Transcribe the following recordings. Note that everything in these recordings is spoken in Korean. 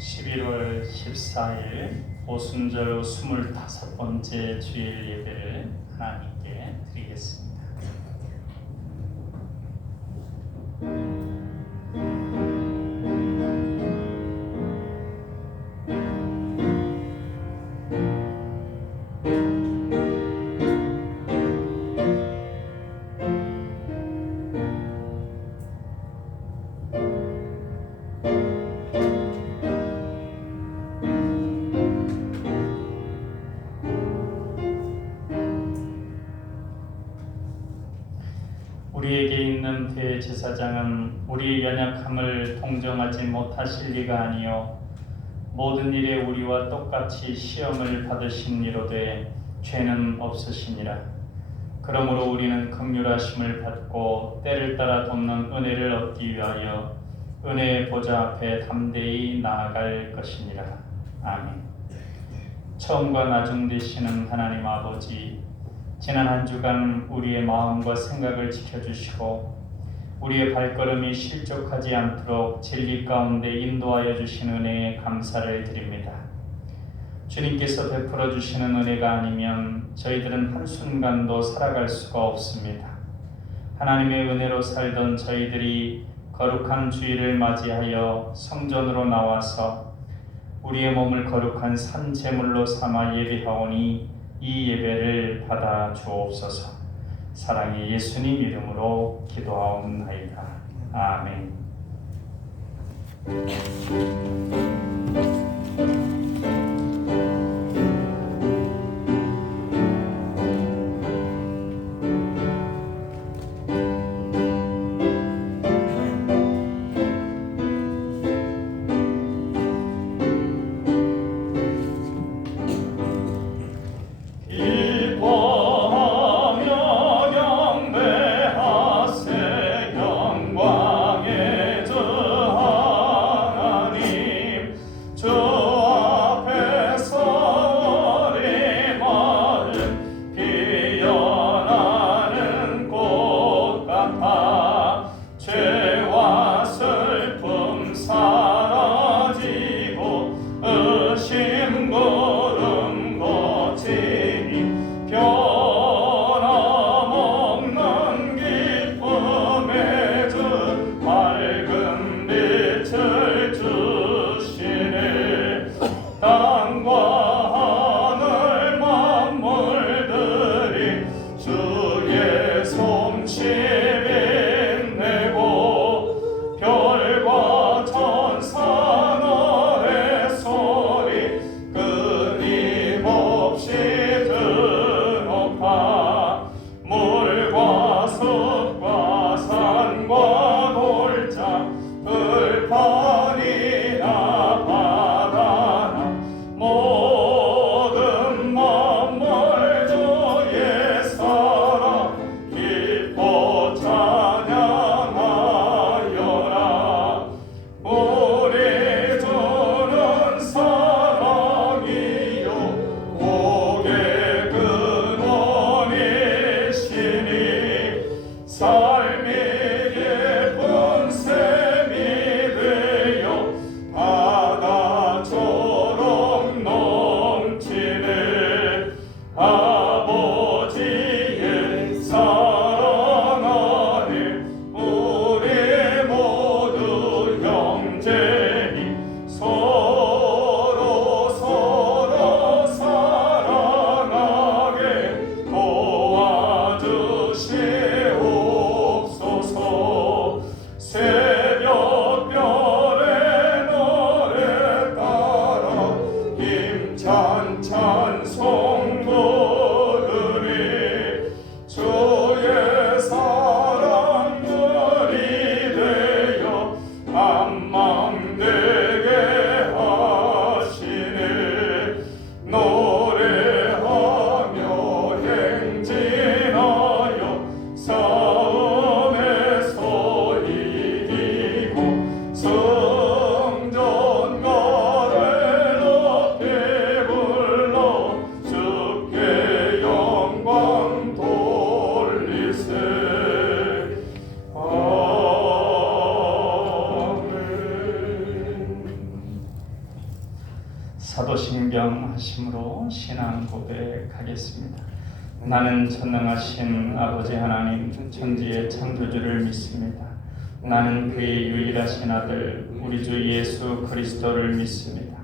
11월 14일 오순절 25번째 주일 예배를 하나님께 드리겠습니다. 우리에게 있는 대제사장은 우리의 연약함을 동정하지 못하실 리가 아니요 모든 일에 우리와 똑같이 시험을 받으신 이로되 죄는 없으시니라. 그러므로 우리는 긍휼하심을 받고 때를 따라 돕는 은혜를 얻기 위하여 은혜의 보좌 앞에 담대히 나아갈 것이니라. 아멘. 처음과 나중 되시는 하나님 아버지, 지난 한 주간 우리의 마음과 생각을 지켜주시고 우리의 발걸음이 실족하지 않도록 진리 가운데 인도하여 주신 은혜에 감사를 드립니다. 주님께서 베풀어 주시는 은혜가 아니면 저희들은 한순간도 살아갈 수가 없습니다. 하나님의 은혜로 살던 저희들이 거룩한 주일을 맞이하여 성전으로 나와서 우리의 몸을 거룩한 산 제물로 삼아 예배하오니 이 예배를 받아 주옵소서. 사랑의 예수님 이름으로 기도하옵나이다. 아멘. 영광에 저하나니 사도신경 하심으로 신앙 고백하겠습니다. 나는 전능하신 아버지 하나님 천지의 창조주를 믿습니다. 나는 그의 유일하신 아들 우리 주 예수 그리스도를 믿습니다.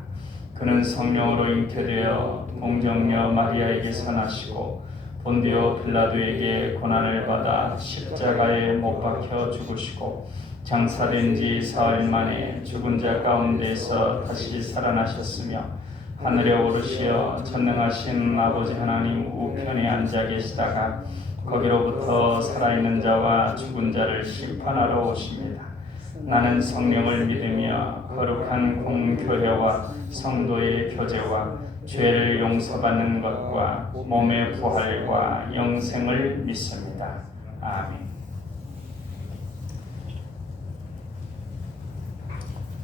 그는 성령으로 잉태되어 동정녀 마리아에게서 나시고 본디오 빌라도에게 고난을 받아 십자가에 못 박혀 죽으시고 장사된 지 사흘 만에 죽은 자 가운데서 다시 살아나셨으며 하늘에 오르시어 전능하신 아버지 하나님 우편에 앉아 계시다가 거기로부터 살아있는 자와 죽은 자를 심판하러 오십니다. 나는 성령을 믿으며 거룩한 공교회와 성도의 교제와 죄를 용서받는 것과 몸의 부활과 영생을 믿습니다. 아멘.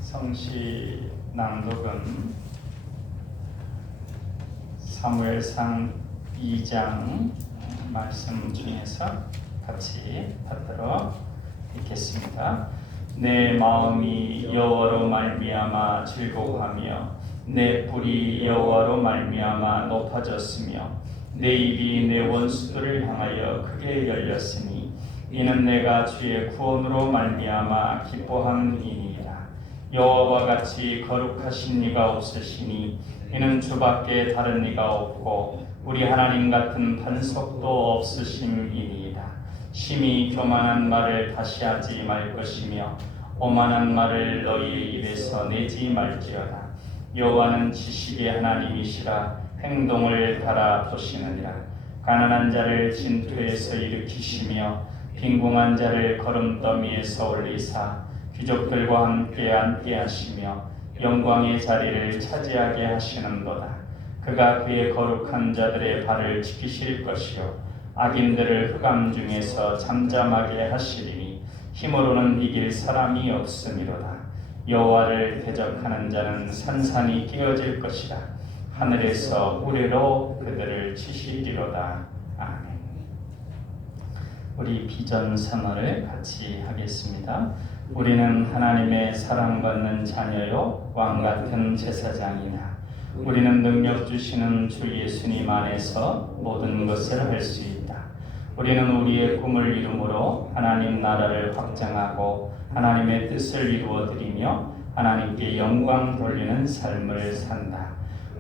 성시 낭독은 사무엘상 2장 말씀 중에서 같이 받들어 읽겠습니다. 내 마음이 여호와로 말미암아 즐거워하며 내 뿔이 여호와로 말미암아 높아졌으며 내 입이 내 원수들을 향하여 크게 열렸으니 이는 내가 주의 구원으로 말미암아 기뻐함이니이다. 여호와와 같이 거룩하신 이가 없으시니 이는 주밖에 다른 이가 없고 우리 하나님 같은 반석도 없으심이니이다. 심히 교만한 말을 다시 하지 말 것이며 오만한 말을 너희의 입에서 내지 말지어다. 여호와는 지식의 하나님이시라 행동을 달아보시느니라. 가난한 자를 진토에서 일으키시며 빈궁한 자를 거름더미에서 올리사 귀족들과 함께 앉게 하시며 영광의 자리를 차지하게 하시는도다. 그가 그의 거룩한 자들의 발을 지키실 것이요 악인들을 흑암 중에서 잠잠하게 하시리니 힘으로는 이길 사람이 없으미로다. 여호와를 대적하는 자는 산산이 깨어질 것이다. 하늘에서 우레로 그들을 치시리로다. 아멘. 우리 비전 선언을 같이 하겠습니다. 우리는 하나님의 사랑받는 자녀요 왕같은 제사장이다. 우리는 능력 주시는 주 예수님 안에서 모든 것을 할 수 있다. 우리는 우리의 꿈을 이루므로 하나님 나라를 확장하고 하나님의 뜻을 이루어드리며 하나님께 영광 돌리는 삶을 산다.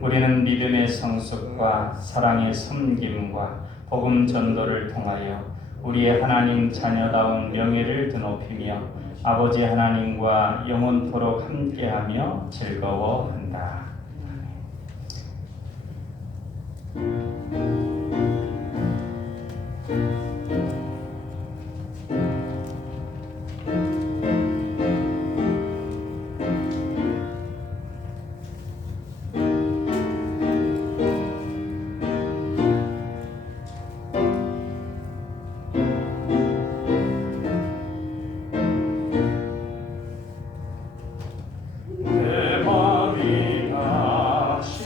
우리는 믿음의 성숙과 사랑의 섬김과 복음 전도를 통하여 우리의 하나님 자녀다운 명예를 드높이며 아버지 하나님과 영원토록 함께하며 즐거워한다. 내 마음이 낙심되며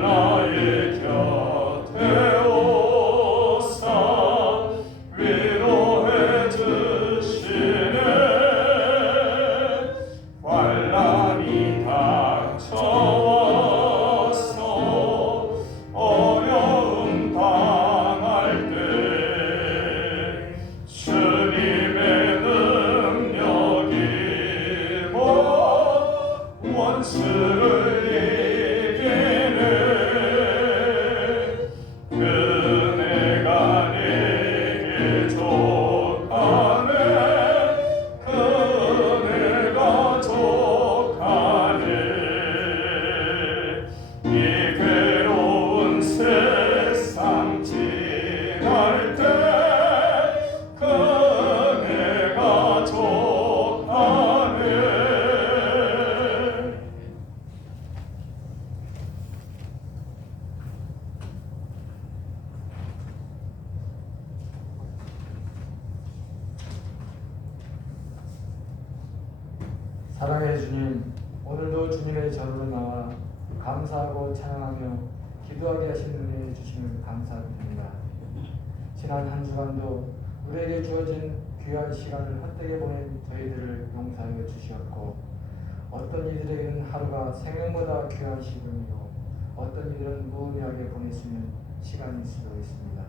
나의 곁에 오사 위로해 주시네. 환난이 닥쳐와서 어려움 당할 때 주님의 능력이 원수를 이기네. 그네가 내게 족하네. 그네가 족하네. 이 괴로운 세상 지날 때 그네가 족하네. 사랑의 주님, 오늘도 주님의 전으로 나와 감사하고 찬양하며 기도하게 하신 은혜 주심을 감사드립니다. 지난 한 주간도 우리에게 주어진 귀한 시간을 헛되게 보낸 저희들을 용서하여 주시었고, 어떤 이들에게는 하루가 생명보다 귀한 시간이고 어떤 이들은 무의미하게 보낼 수 있는 시간일 수도 있습니다.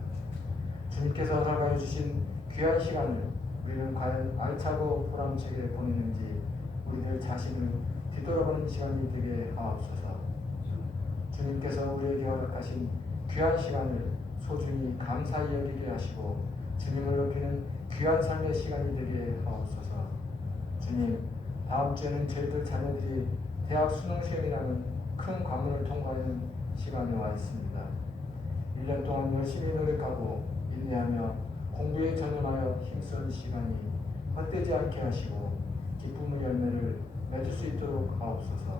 주님께서 허락하여 주신 귀한 시간을 우리는 과연 알차고 보람차게 보내는지 우리들 자신을 뒤돌아보는 시간이 되게 하옵소서. 주님께서 우리에게 허락하신 귀한 시간을 소중히 감사히 여기게 하시고 주님을 높이는 귀한 삶의 시간이 되게 하옵소서. 주님, 다음 주에는 저희들 자녀들이 대학 수능 시험이라는 큰 관문을 통과하는 시간에 와 있습니다. 1년 동안 열심히 노력하고 인내하며 공부에 전념하여 힘쓴 시간이 헛되지 않게 하시고 기쁨의 열매를 맺을 수 있도록 하옵소서.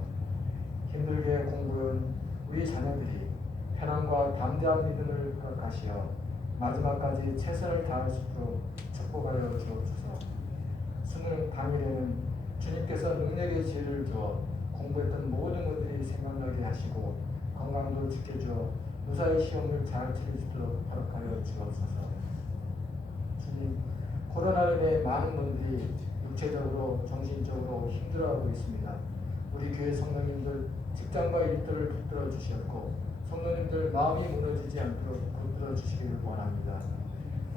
힘들게 공부한 우리 자녀들이 편안과 담대한 믿음을 가시어 마지막까지 최선을 다할 수 있도록 축복하여 주옵소서. 수능 당일에는 주님께서 능력의 지혜를 주어 공부했던 모든 것들이 생각나게 하시고 건강도 지켜주어 무사히 시험을 잘 치를 수 있도록 허락하여 주옵소서. 주님, 코로나로 인해 많은 분들이 육체적으로 정신적으로 힘들어하고 있습니다. 우리 교회 성도님들 직장과 일들을 붙들어 주셨고 성도님들 마음이 무너지지 않도록 붙들어 주시기를 원합니다.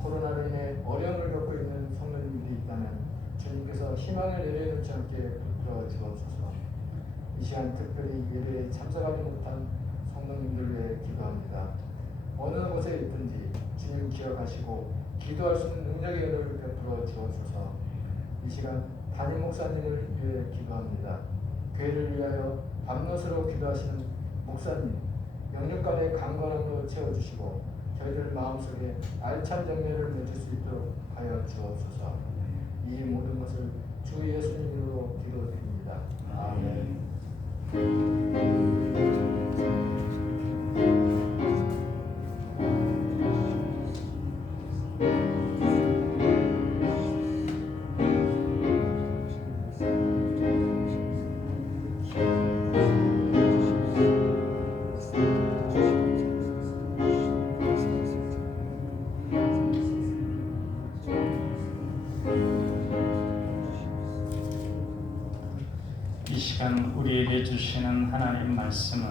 코로나로 인해 어려움을 겪고 있는 성도님들이 있다면 주님께서 희망을 내려놓지 않게 붙들어 주옵소서. 이 시간 특별히 예배에 참석하지 못한 성도님들 위해 기도합니다. 어느 곳에 있든지 주님 기억하시고 기도할 수 있는 능력의 은혜를 베풀어 주옵소서. 이 시간 담임 목사님을 위해 기도합니다. 교회를 위하여 밤낮으로 기도하시는 목사님, 영육간의 강건함으로 채워주시고 저희들 마음속에 알찬 정매를 맺을 수 있도록 하여 주옵소서. 이 모든 것을 주 예수님으로 기도드립니다. 아멘. 이 시간 우리에게 주시는 하나님 말씀은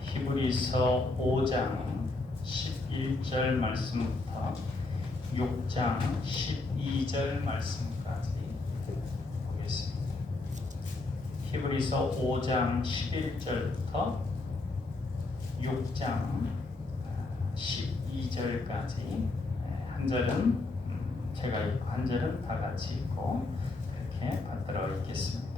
히브리서 5장 11절 말씀부터 6장 12절 말씀까지 보겠습니다. 히브리서 5장 11절부터 6장 12절까지 한 절은 제가 읽고 한 절은 다 같이 읽고 이렇게 받들어 읽겠습니다.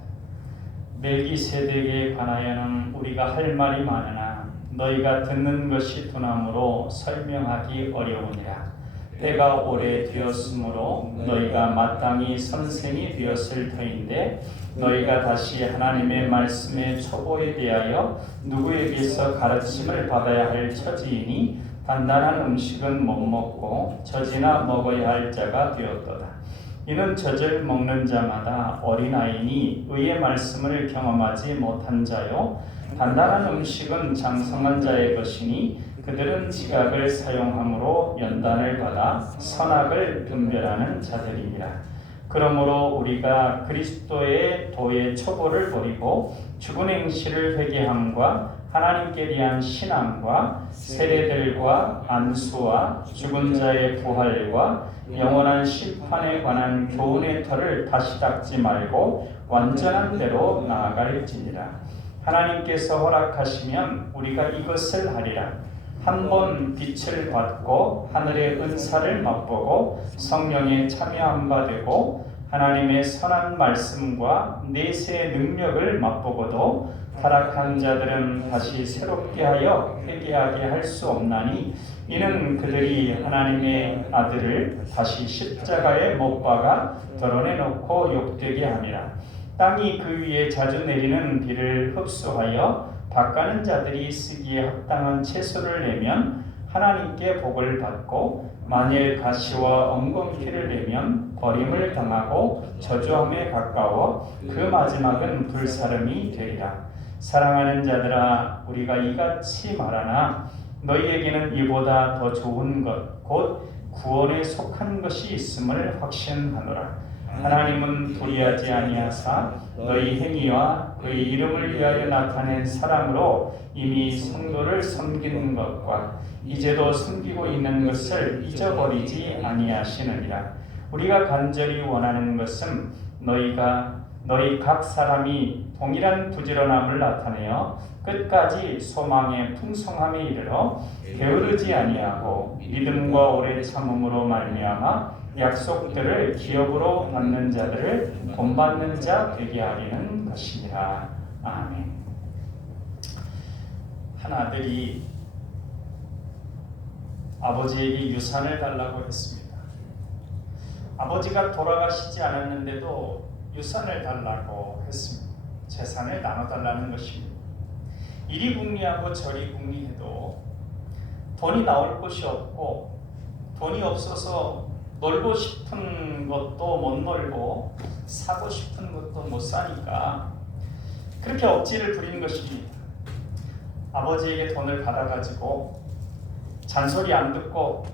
멜기세덱에 관하여는 우리가 할 말이 많으나 너희가 듣는 것이 둔함으로 설명하기 어려우니라. 때가 오래되었으므로 너희가 마땅히 선생이 되었을 터인데 너희가 다시 하나님의 말씀의 초보에 대하여 누구에게서 가르침을 받아야 할 처지이니 단단한 음식은 못 먹고 젖이나 먹어야 할 자가 되었도다. 이는 젖을 먹는 자마다 어린아이니 의의 말씀을 경험하지 못한 자요 단단한 음식은 장성한 자의 것이니 그들은 지각을 사용함으로 연단을 받아 선악을 분별하는 자들이니라. 그러므로 우리가 그리스도의 도의 초보를 버리고 죽은 행실을 회개함과 하나님께 대한 신앙과 세례들과 안수와 죽은 자의 부활과 영원한 심판에 관한 교훈의 터를 다시 닦지 말고 완전한 대로 나아갈지니라. 하나님께서 허락하시면 우리가 이것을 하리라. 한 번 빛을 받고 하늘의 은사를 맛보고 성령에 참여한 바 되고 하나님의 선한 말씀과 내세의 능력을 맛보고도 타락한 자들은 다시 새롭게 하여 회개하게 할 수 없나니 이는 그들이 하나님의 아들을 다시 십자가에 못 박아 드러내놓고 욕되게 함이라. 땅이 그 위에 자주 내리는 비를 흡수하여 밭가는 자들이 쓰기에 합당한 채소를 내면 하나님께 복을 받고 만일 가시와 엉겅퀴를 내면 버림을 당하고 저주함에 가까워 그 마지막은 불사름이 되리라. 사랑하는 자들아, 우리가 이같이 말하나 너희에게는 이보다 더 좋은 것 곧 구원에 속한 것이 있음을 확신하노라. 하나님은 불의하지 아니하사 너희 행위와 그의 이름을 위하여 나타낸 사랑으로 이미 성도를 섬기는 것과 이제도 섬기고 있는 것을 잊어버리지 아니하시느니라. 우리가 간절히 원하는 것은 너희 각 사람이 동일한 부지런함을 나타내어 끝까지 소망의 풍성함에 이르러 게으르지 아니하고 믿음과 오래 참음으로 말미암아 약속들을 기업으로 받는 자들을 본받는 자 되게 하리는 것이니라. 아멘. 한 아들이 아버지에게 유산을 달라고 했습니다. 아버지가 돌아가시지 않았는데도 유산을 달라고 했습니다. 재산을 나눠달라는 것입니다. 이리 궁리하고 저리 궁리해도 돈이 나올 곳이 없고 돈이 없어서 놀고 싶은 것도 못 놀고 사고 싶은 것도 못 사니까 그렇게 억지를 부리는 것입니다. 아버지에게 돈을 받아가지고 잔소리 안 듣고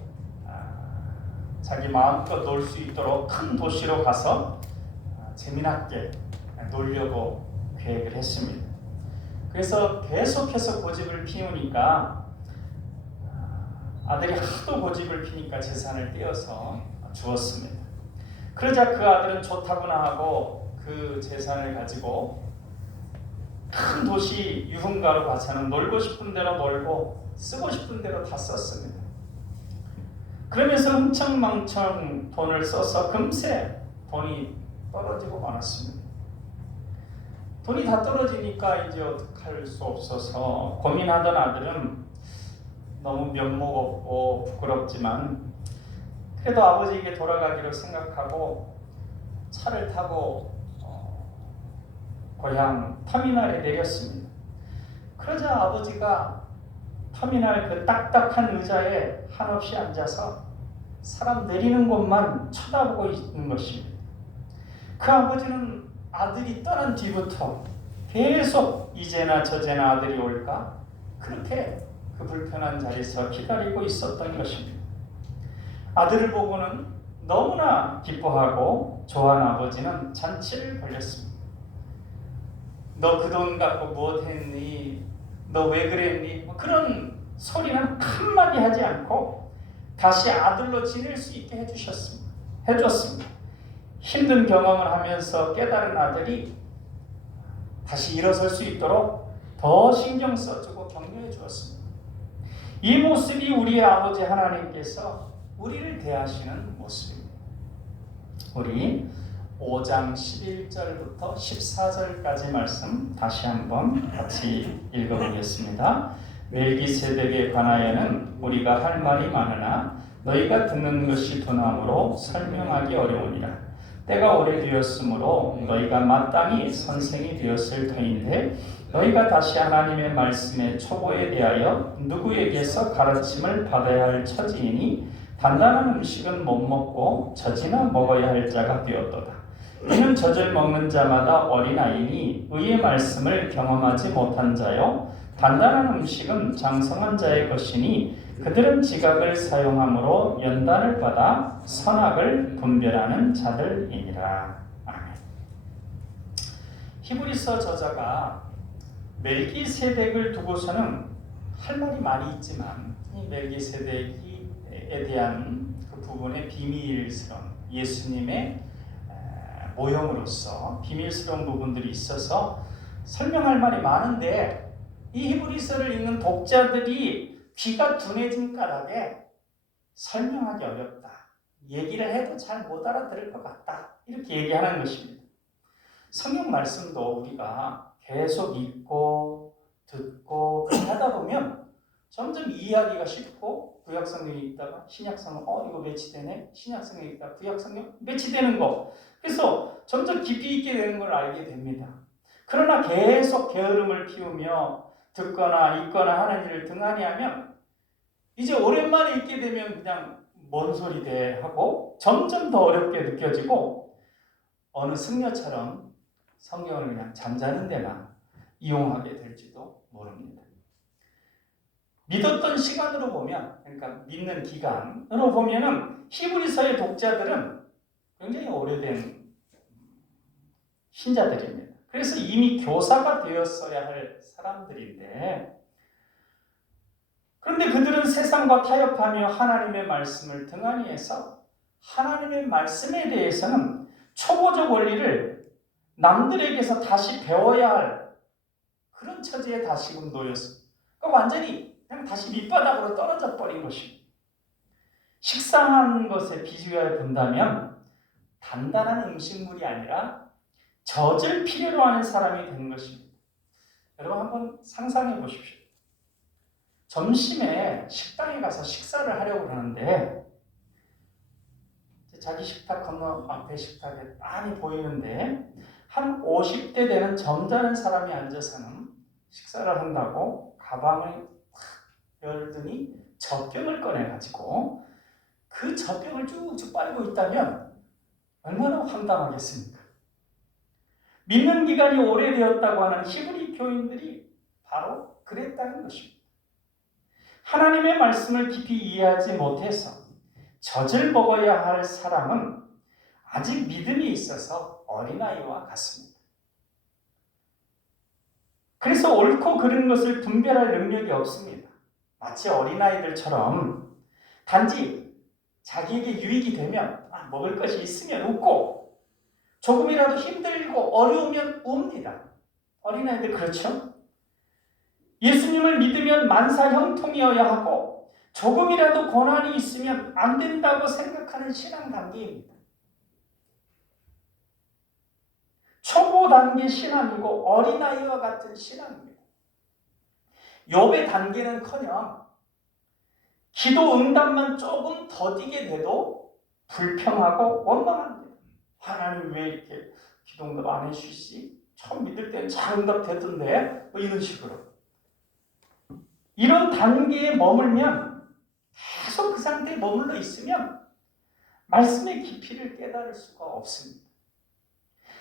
자기 마음껏 놀 수 있도록 큰 도시로 가서 재미나게 놀려고 계획을 했습니다. 그래서 계속해서 고집을 피우니까 아들이 하도 고집을 피니까 재산을 떼어서 주었습니다. 그러자 그 아들은 좋다구나 하고 그 재산을 가지고 큰 도시 유흥가로 가서는 놀고 싶은 대로 놀고 쓰고 싶은 대로 다 썼습니다. 그러면서 흥청망청 돈을 써서 금세 돈이 떨어지고 말았습니다. 돈이 다 떨어지니까 이제 어떡할 수 없어서 고민하던 아들은 너무 면목 없고 부끄럽지만 그래도 아버지에게 돌아가기로 생각하고 차를 타고 고향 터미널에 내렸습니다. 그러자 아버지가 터미널 그 딱딱한 의자에 한없이 앉아서 사람 내리는 곳만 쳐다보고 있는 것입니다. 그 아버지는 아들이 떠난 뒤부터 계속 이제나 저제나 아들이 올까? 그렇게 그 불편한 자리에서 기다리고 있었던 것입니다. 아들을 보고는 너무나 기뻐하고 좋아하는 아버지는 잔치를 벌였습니다. 너 그 돈 갖고 무엇 했니? 너 왜 그랬니? 그런 소리는 한마디 하지 않고 다시 아들로 지낼 수 있게 해줬습니다. 힘든 경험을 하면서 깨달은 아들이 다시 일어설 수 있도록 더 신경 써주고 격려해 주었습니다. 이 모습이 우리의 아버지 하나님께서 우리를 대하시는 모습입니다. 우리 5장 11절부터 14절까지 말씀 다시 한번 같이 읽어보겠습니다. 멜기세덱에 관하여는 우리가 할 말이 많으나 너희가 듣는 것이 둔함으로 설명하기 어려우니라. 때가 오래되었으므로 너희가 마땅히 선생이 되었을 터인데 너희가 다시 하나님의 말씀의 초보에 대하여 누구에게서 가르침을 받아야 할 처지이니 단단한 음식은 못 먹고 젖이나 먹어야 할 자가 되었도다. 이는 젖을 먹는 자마다 어린아이니 의의 말씀을 경험하지 못한 자요 단단한 음식은 장성한 자의 것이니 그들은 지각을 사용함으로 연단을 받아 선악을 분별하는 자들이니라. 아멘. 히브리서 저자가 멜기세덱을 두고서는 할 말이 많이 있지만 이 멜기세덱에 대한 그 부분의 비밀스러운 예수님의 모형으로서 비밀스러운 부분들이 있어서 설명할 말이 많은데 이 히브리서를 읽는 독자들이 귀가 둔해진 까닭에 설명하기 어렵다. 얘기를 해도 잘 못 알아들을 것 같다. 이렇게 얘기하는 것입니다. 성경 말씀도 우리가 계속 읽고 듣고 하다 보면 점점 이해하기가 쉽고 구약성경에 있다가 신약성경 이거 매치되네. 신약성경에 있다가 구약성경 매치되는 거. 그래서 점점 깊이 있게 되는 걸 알게 됩니다. 그러나 계속 게으름을 피우며 듣거나 읽거나 하는 일을 등한히 하면 이제 오랜만에 읽게 되면 그냥 뭔 소리대 하고 점점 더 어렵게 느껴지고 어느 승려처럼 성경을 그냥 잠자는 데만 이용하게 될지도 모릅니다. 믿었던 시간으로 보면, 그러니까 믿는 기간으로 보면은 히브리서의 독자들은 굉장히 오래된 신자들입니다. 그래서 이미 교사가 되었어야 할 사람들인데, 그런데 그들은 세상과 타협하며 하나님의 말씀을 등한히 해서 하나님의 말씀에 대해서는 초보적 원리를 남들에게서 다시 배워야 할 그런 처지에 다시금 놓였습니다. 그러니까 완전히 그냥 다시 밑바닥으로 떨어져 버린 것입니다. 식상한 것에 비유해 본다면 단단한 음식물이 아니라 젖을 필요로 하는 사람이 된 것입니다. 여러분 한번 상상해 보십시오. 점심에 식당에 가서 식사를 하려고 하는데 자기 식탁 건너 앞에 식탁에 많이 보이는데 한 50대 되는 점잖은 사람이 앉아서는 식사를 한다고 가방을 열더니 젖병을 꺼내가지고 그 젖병을 쭉쭉 빨고 있다면 얼마나 황당하겠습니까? 믿는 기간이 오래되었다고 하는 히브리 교인들이 바로 그랬다는 것입니다. 하나님의 말씀을 깊이 이해하지 못해서 젖을 먹어야 할 사람은 아직 믿음이 있어서 어린아이와 같습니다. 그래서 옳고 그른 것을 분별할 능력이 없습니다. 마치 어린아이들처럼 단지 자기에게 유익이 되면 먹을 것이 있으면 웃고 조금이라도 힘들고 어려우면 웁니다. 어린아이들 그렇죠? 예수님을 믿으면 만사형통이어야 하고 조금이라도 고난이 있으면 안 된다고 생각하는 신앙 단계입니다. 초보 단계 신앙이고 어린아이와 같은 신앙입니다. 욥의 단계는커녕 기도 응답만 조금 더디게 돼도 불평하고 원망합니다. 하나님 왜 이렇게 기도 응답 안 해주시지? 처음 믿을 때는 잘 응답되던데? 이런 식으로. 이런 단계에 머물면 계속 그 상태에 머물러 있으면 말씀의 깊이를 깨달을 수가 없습니다.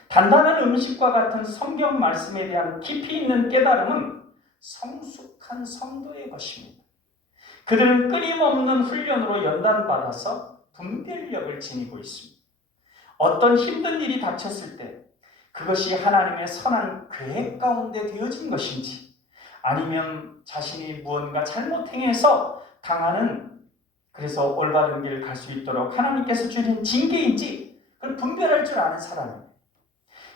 단단한 음식과 같은 성경 말씀에 대한 깊이 있는 깨달음은 성숙한 성도의 것입니다. 그들은 끊임없는 훈련으로 연단받아서 분별력을 지니고 있습니다. 어떤 힘든 일이 닥쳤을 때 그것이 하나님의 선한 계획 가운데 되어진 것인지 아니면 자신이 무언가 잘못 행해서 당하는 그래서 올바른 길을 갈 수 있도록 하나님께서 주신 징계인지 그걸 분별할 줄 아는 사람입니다.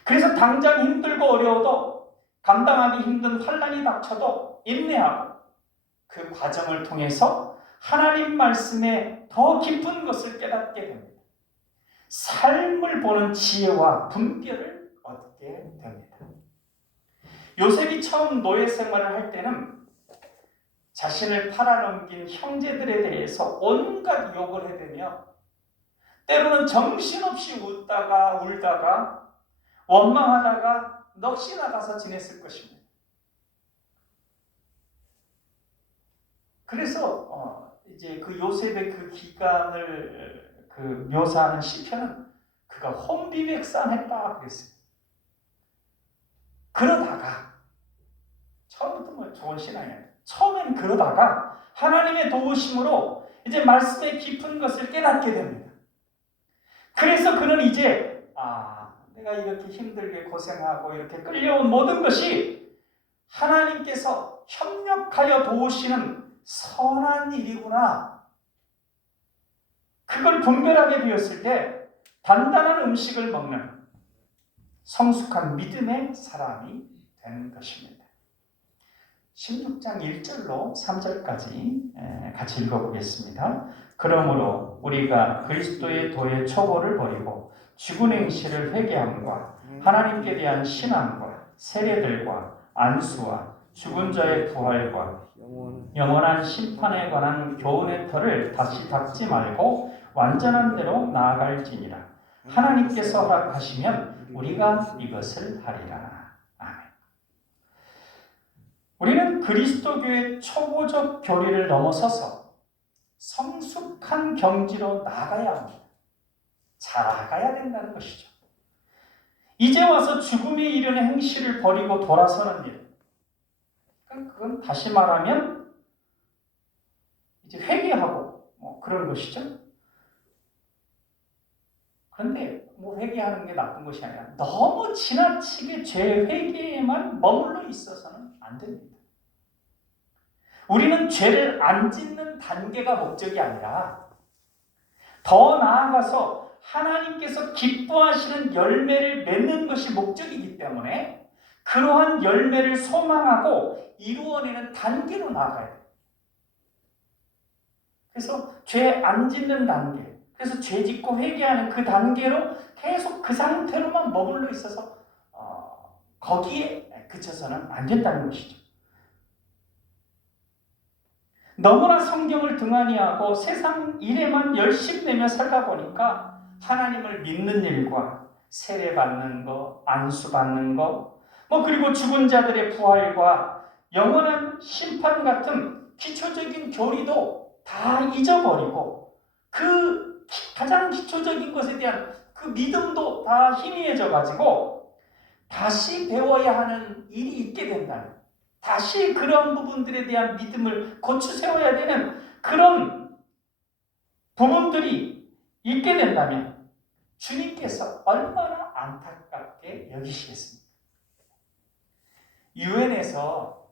그래서 당장 힘들고 어려워도 감당하기 힘든 환난이 닥쳐도 인내하고 그 과정을 통해서 하나님 말씀에 더 깊은 것을 깨닫게 됩니다. 삶을 보는 지혜와 분별을 얻게 됩니다. 요셉이 처음 노예 생활을 할 때는 자신을 팔아넘긴 형제들에 대해서 온갖 욕을 해대며 때로는 정신없이 웃다가 울다가 원망하다가 넋이 나가서 지냈을 것입니다. 그래서 이제 그 요셉의 그 기간을 묘사하는 시편은 그가 혼비백산했다 그랬어요. 그러다가 처음부터 뭐 좋은 신앙이에요. 처음엔 그러다가 하나님의 도우심으로 이제 말씀의 깊은 것을 깨닫게 됩니다. 그래서 그는 이제 내가 이렇게 힘들게 고생하고 이렇게 끌려온 모든 것이 하나님께서 협력하여 도우시는 선한 일이구나. 그걸 분별하게 되었을 때 단단한 음식을 먹는 성숙한 믿음의 사람이 되는 것입니다. 16장 1절로 3절까지 같이 읽어보겠습니다. 그러므로 우리가 그리스도의 도의 초보를 버리고 죽은 행실을 회개함과 하나님께 대한 신앙과 세례들과 안수와 죽은 자의 부활과 영원한 심판에 관한 교훈의 터를 다시 닦지 말고 완전한 대로 나아갈지니라. 하나님께서 허락하시면 우리가 이것을 하리라. 아멘. 우리는 그리스도교의 초보적 교리를 넘어서서 성숙한 경지로 나아가야 합니다. 자라가야 된다는 것이죠. 이제 와서 죽음에 이르는 행실을 버리고 돌아서는 일. 그건 다시 말하면 이제 회개하고 그런 것이죠. 그런데 회개하는 게 나쁜 것이 아니라 너무 지나치게 죄 회개에만 머물러 있어서는 안 됩니다. 우리는 죄를 안 짓는 단계가 목적이 아니라 더 나아가서 하나님께서 기뻐하시는 열매를 맺는 것이 목적이기 때문에 그러한 열매를 소망하고 이루어내는 단계로 나아가야 돼요. 그래서 죄 안 짓는 단계, 그래서 죄 짓고 회개하는 그 단계로 계속 그 상태로만 머물러 있어서 거기에 그쳐서는 안 된다는 것이죠. 너무나 성경을 등한히 하고 세상 일에만 열심 내며 살다 보니까 하나님을 믿는 일과 세례받는 거, 안수받는 거, 그리고 죽은 자들의 부활과 영원한 심판 같은 기초적인 교리도 다 잊어버리고 그 가장 기초적인 것에 대한 그 믿음도 다 희미해져 가지고 다시 배워야 하는 일이 있게 된다는, 다시 그런 부분들에 대한 믿음을 고쳐 세워야 되는 그런 부분들이 있게 된다면 주님께서 얼마나 안타깝게 여기시겠습니까? 유엔에서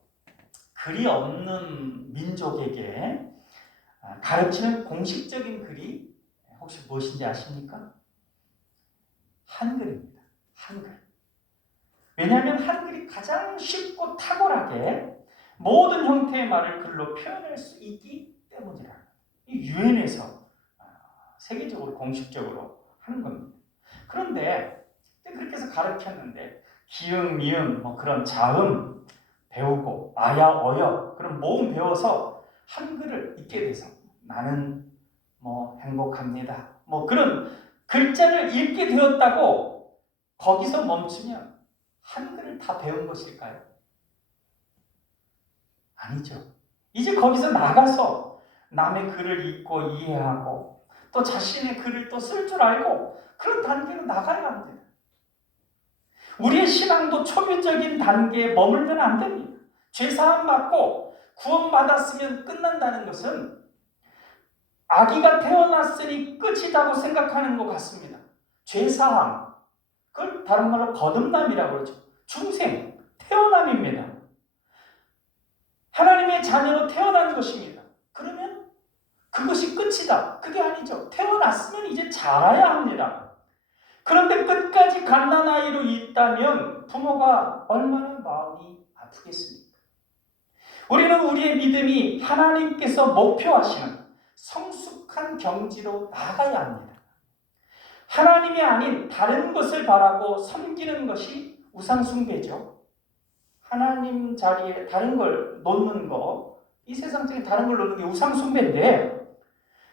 글이 없는 민족에게 가르치는 공식적인 글이 혹시 무엇인지 아십니까? 한글입니다. 한글. 왜냐하면 한글이 가장 쉽고 탁월하게 모든 형태의 말을 글로 표현할 수 있기 때문이라. 이 유엔에서 세계적으로 공식적으로 하는 겁니다. 그런데 그렇게 해서 가르쳤는데 기응, 미응, 그런 자음 배우고 아야, 어여 그런 모음 배워서 한글을 읽게 돼서 나는 행복합니다. 그런 글자를 읽게 되었다고 거기서 멈추면 한글을 다 배운 것일까요? 아니죠. 이제 거기서 나가서 남의 글을 읽고 이해하고 또 자신의 글을 또 쓸 줄 알고 그런 단계로 나가야 합니다. 우리의 신앙도 초면적인 단계에 머물면 안 됩니다. 죄사함 받고 구원받았으면 끝난다는 것은 아기가 태어났으니 끝이라고 생각하는 것 같습니다. 죄사함, 그걸 다른 말로 거듭남이라고 그러죠. 중생, 태어남입니다. 하나님의 자녀로 태어난 것입니다. 그러면 그것이 끝이다. 그게 아니죠. 태어났으면 이제 자라야 합니다. 그런데 끝까지 갓난아이로 있다면 부모가 얼마나 마음이 아프겠습니까? 우리는 우리의 믿음이 하나님께서 목표하시는 성숙한 경지로 나아가야 합니다. 하나님이 아닌 다른 것을 바라고 섬기는 것이 우상숭배죠. 하나님 자리에 다른 걸 놓는 거, 이 세상적인 다른 걸 놓는 게 우상숭배인데,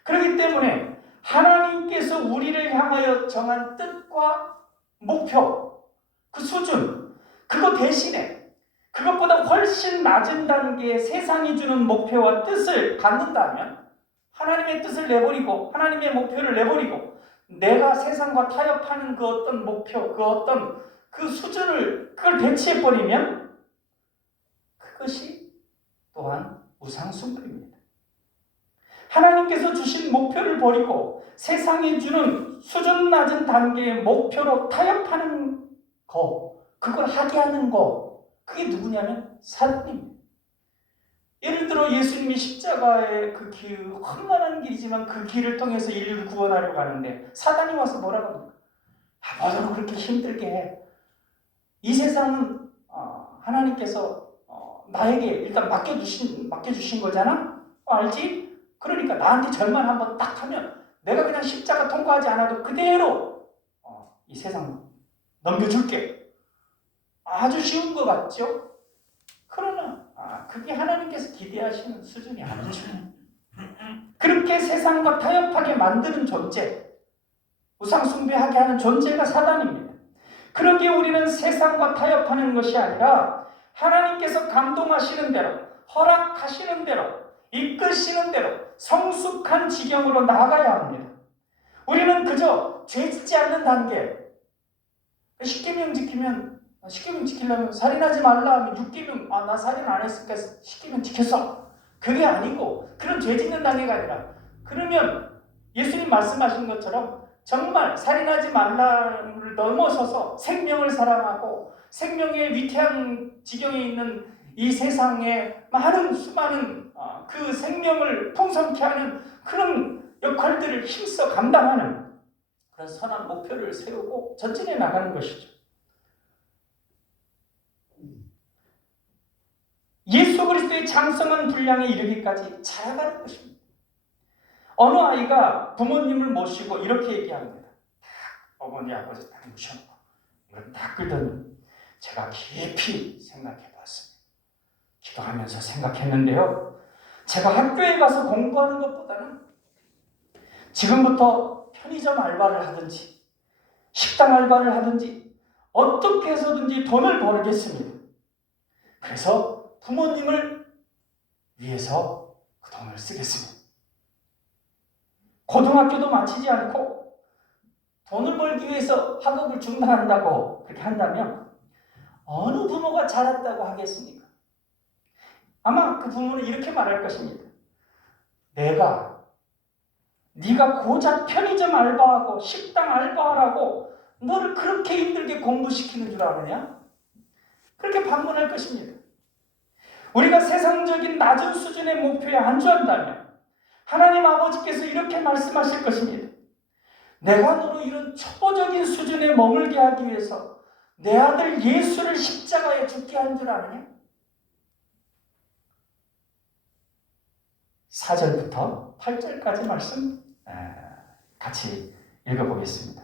그렇기 때문에 하나님께서 우리를 향하여 정한 뜻과 목표, 그 수준, 그거 대신에 그것보다 훨씬 낮은 단계의 세상이 주는 목표와 뜻을 갖는다면 하나님의 뜻을 내버리고 하나님의 목표를 내버리고 내가 세상과 타협하는 그 어떤 목표, 그 어떤 그 수준을 그걸 배치해버리면 그것이 또한 우상숭배입니다. 하나님께서 주신 목표를 버리고 세상이 주는 수준 낮은 단계의 목표로 타협하는 거, 그걸 하게 하는 거, 그게 누구냐면 사단입니다. 예를 들어 예수님이 십자가의 그 길, 험난한 길이지만 그 길을 통해서 인류를 구원하려고 하는데 사단이 와서 뭐라고 합니까? 뭐라고 그렇게 힘들게 해? 이 세상은 하나님께서 나에게 일단 맡겨주신 거잖아? 알지? 그러니까 나한테 절만 한번 딱 하면 내가 그냥 십자가 통과하지 않아도 그대로 이 세상 넘겨줄게. 아주 쉬운 것 같죠? 그러나 그게 하나님께서 기대하시는 수준이 아니죠. 그렇게 세상과 타협하게 만드는 존재, 우상숭배하게 하는 존재가 사단입니다. 그러기에 우리는 세상과 타협하는 것이 아니라 하나님께서 감동하시는 대로, 허락하시는 대로, 이끄시는 대로 성숙한 지경으로 나아가야 합니다. 우리는 그저 죄 짓지 않는 단계, 10계명 지키려면 살인하지 말라 하면 6계명, 나 살인 안 했으니까 10계명 지켰어. 그게 아니고 그런 죄 짓는 단계가 아니라, 그러면 예수님 말씀하신 것처럼 정말 살인하지 말라를 넘어서서 생명을 사랑하고 생명의 위태한 지경에 있는 이 세상에 많은 수많은 그 생명을 풍성케 하는 그런 역할들을 힘써 감당하는 그런 선한 목표를 세우고 전진해 나가는 것이죠. 예수 그리스도의 장성한 분량에 이르기까지 자라가는 것입니다. 어느 아이가 부모님을 모시고 이렇게 얘기합니다. 어머니 아버지 딱 모셔놓고 이걸 딱 끄더니 제가 깊이 생각해 봤습니다. 기도하면서 생각했는데요, 제가 학교에 가서 공부하는 것보다는 지금부터 편의점 알바를 하든지 식당 알바를 하든지 어떻게 해서든지 돈을 벌겠습니다. 그래서 부모님을 위해서 그 돈을 쓰겠습니다. 고등학교도 마치지 않고 돈을 벌기 위해서 학업을 중단한다고 그렇게 한다면 어느 부모가 잘했다고 하겠습니까? 아마 그 부모는 이렇게 말할 것입니다. 네가 고작 편의점 알바하고 식당 알바하라고 너를 그렇게 힘들게 공부시키는 줄 아느냐? 그렇게 반문할 것입니다. 우리가 세상적인 낮은 수준의 목표에 안주한다면 하나님 아버지께서 이렇게 말씀하실 것입니다. 내가 너로 이런 초보적인 수준에 머물게 하기 위해서 내 아들 예수를 십자가에 죽게 한 줄 아느냐? 4절부터 8절까지 말씀 같이 읽어보겠습니다.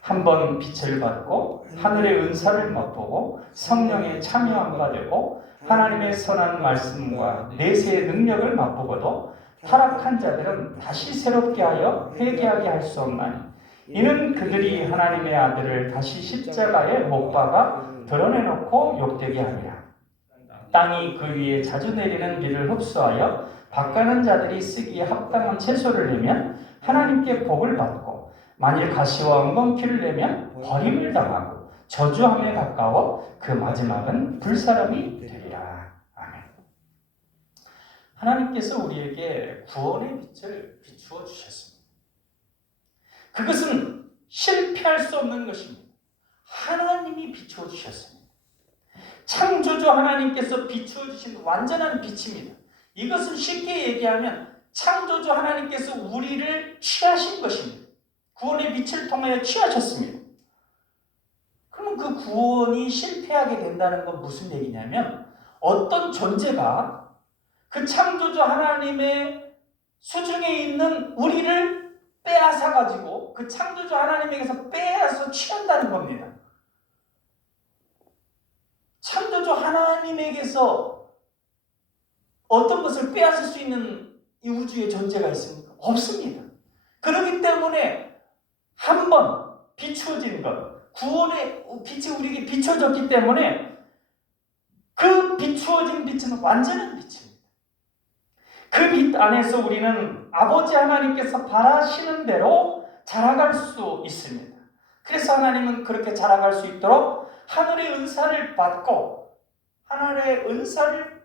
한번 빛을 받고 하늘의 은사를 맛보고 성령의 참여함과 되고 하나님의 선한 말씀과 내세의 능력을 맛보고도 타락한 자들은 다시 새롭게 하여 회개하게 할 수 없나니 이는 그들이 하나님의 아들을 다시 십자가에 못 박아 드러내놓고 욕되게 하니라. 땅이 그 위에 자주 내리는 비를 흡수하여 밭가는 자들이 쓰기에 합당한 채소를 내면 하나님께 복을 받고 만일 가시와 엉겅퀴를 내면 버림을 당하고 저주함에 가까워 그 마지막은 불사람이 되리라. 아멘. 하나님께서 우리에게 구원의 빛을 비추어 주셨습니다. 그것은 실패할 수 없는 것입니다. 하나님이 비추어 주셨습니다. 창조주 하나님께서 비추어 주신 완전한 빛입니다. 이것은 쉽게 얘기하면 창조주 하나님께서 우리를 취하신 것입니다. 구원의 빛을 통하여 취하셨습니다. 그러면 그 구원이 실패하게 된다는 건 무슨 얘기냐면 어떤 존재가 그 창조주 하나님의 수중에 있는 우리를 빼앗아 가지고 그 창조주 하나님에게서 빼앗아 취한다는 겁니다. 창조주 하나님에게서 어떤 것을 빼앗을 수 있는 이 우주의 존재가 있습니까? 없습니다. 그렇기 때문에 한번 비추어진 것, 구원의 빛이 우리에게 비춰졌기 때문에 그 비추어진 빛은 완전한 빛입니다. 그 빛 안에서 우리는 아버지 하나님께서 바라시는 대로 자라갈 수 있습니다. 그래서 하나님은 그렇게 자라갈 수 있도록 하늘의 은사를 받고 하늘의 은사를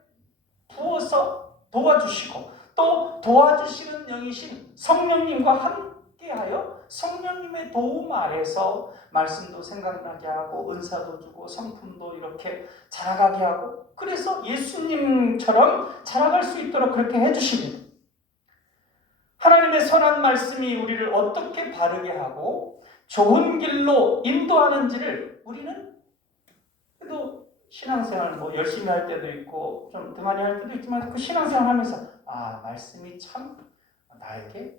부어서 도와주시고 또 도와주시는 영이신 성령님과 함께하여 성령님의 도움 아래서 말씀도 생각나게 하고 은사도 주고 성품도 이렇게 자라가게 하고 그래서 예수님처럼 자라갈 수 있도록 그렇게 해주십니다. 하나님의 선한 말씀이 우리를 어떻게 바르게 하고 좋은 길로 인도하는지를 우리는 그래도 신앙생활 열심히 할 때도 있고 좀 등한히 할 때도 있지만 그 신앙생활 하면서 말씀이 참 나에게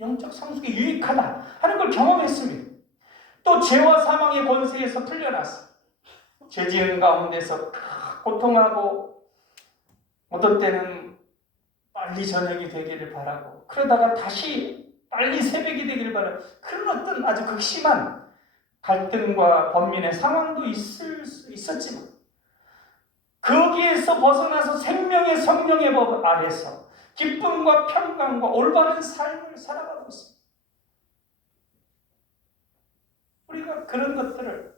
영적 성숙에 유익하다 하는 걸 경험했습니다. 또 죄와 사망의 권세에서 풀려났어. 죄 지은 가운데서 고통하고 어떤 때는 빨리 저녁이 되기를 바라고 그러다가 다시 빨리 새벽이 되기를 바라고 그런 어떤 아주 극심한 갈등과 번민의 상황도 있을 수 있었지만 거기에서 벗어나서 생명의 성령의 법 아래서 기쁨과 평강과 올바른 삶을 살아가고 있습니다. 우리가 그런 것들을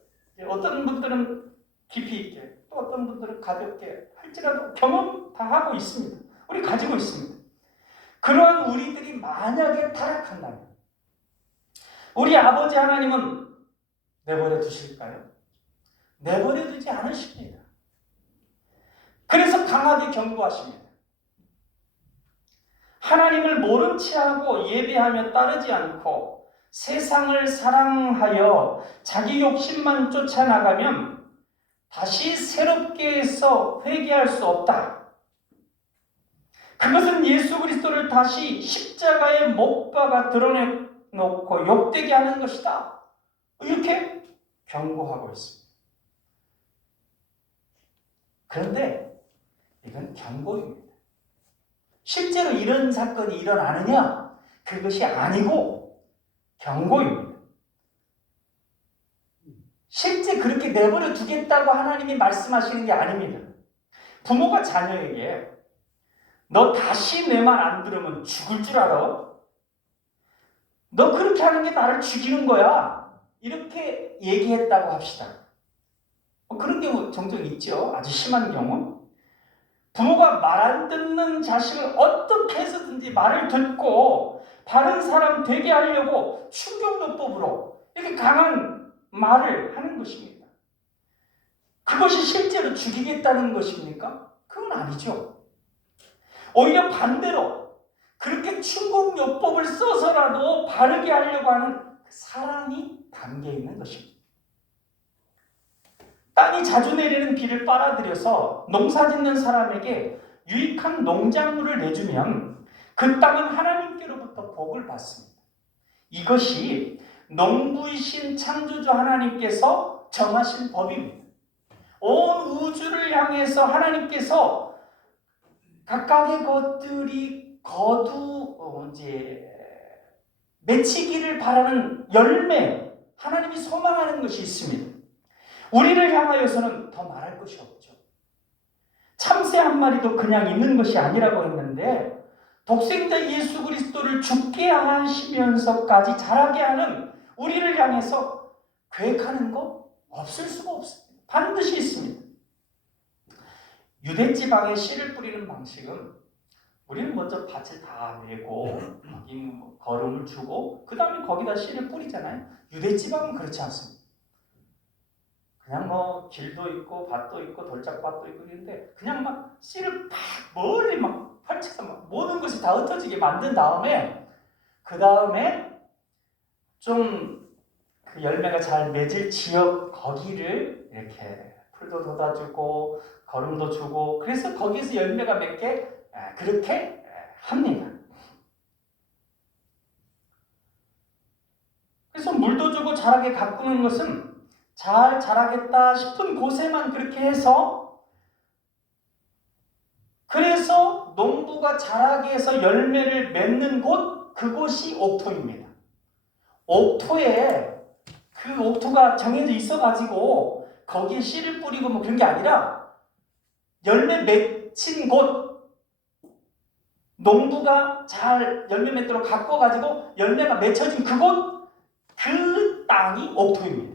어떤 분들은 깊이 있게 또 어떤 분들은 가볍게 할지라도 경험 다 하고 있습니다. 우리 가지고 있습니다. 그러한 우리들이 만약에 타락한다면 우리 아버지 하나님은 내버려 두실까요? 내버려 두지 않으십니다. 그래서 강하게 경고하십니다. 하나님을 모른 체하고 예배하며 따르지 않고 세상을 사랑하여 자기 욕심만 쫓아나가면 다시 새롭게 해서 회개할 수 없다. 그것은 예수 그리스도를 다시 십자가에 못 박아 드러내놓고 욕되게 하는 것이다. 이렇게 경고하고 있습니다. 그런데 이건 경고입니다. 실제로 이런 사건이 일어나느냐? 그것이 아니고 경고입니다. 실제 그렇게 내버려 두겠다고 하나님이 말씀하시는 게 아닙니다. 부모가 자녀에게 너 다시 내 말 안 들으면 죽을 줄 알아? 너 그렇게 하는 게 나를 죽이는 거야. 이렇게 얘기했다고 합시다. 그런 경우 종종 있죠. 아주 심한 경우. 부모가 말 안 듣는 자식을 어떻게 해서든지 말을 듣고 바른 사람 되게 하려고 충격요법으로 이렇게 강한 말을 하는 것입니다. 그것이 실제로 죽이겠다는 것입니까? 그건 아니죠. 오히려 반대로 그렇게 충격요법을 써서라도 바르게 하려고 하는 사랑이 담겨 있는 것입니다. 땅이 자주 내리는 비를 빨아들여서 농사 짓는 사람에게 유익한 농작물을 내주면 그 땅은 하나님께로부터 복을 받습니다. 이것이 농부이신 창조주 하나님께서 정하신 법입니다. 온 우주를 향해서 하나님께서 각각의 것들이 맺히기를 바라는 열매, 하나님이 소망하는 것이 있습니다. 우리를 향하여서는 더 말할 것이 없죠. 참새 한 마리도 그냥 있는 것이 아니라고 했는데 독생자 예수 그리스도를 죽게 하시면서까지 자라게 하는 우리를 향해서 계획하는 거 없을 수가 없습니다. 반드시 있습니다. 유대지방에 씨를 뿌리는 방식은 우리는 먼저 밭을 다 메고 거름을 주고 그 다음에 거기다 씨를 뿌리잖아요. 유대지방은 그렇지 않습니다. 그냥 길도 있고 밭도 있고 돌짝밭도 있고 그런데 그냥 막 씨를 팍 멀리 막 펼쳐서 막 모든 것이 다 흩어지게 만든 다음에 그 다음에 좀 그 열매가 잘 맺을 지역 거기를 이렇게 풀도 돋아주고 거름도 주고 그래서 거기에서 열매가 맺게 그렇게 합니다. 그래서 물도 주고 자라게 가꾸는 것은 잘 자라겠다 싶은 곳에만 그렇게 해서 그래서 농부가 자라게 해서 열매를 맺는 곳 그곳이 옥토입니다. 옥토에 그 옥토가 정해져 있어가지고 거기에 씨를 뿌리고 그런 게 아니라 열매 맺힌 곳 농부가 잘 열매 맺도록 가꿔가지고 열매가 맺혀진 그곳 그 땅이 옥토입니다.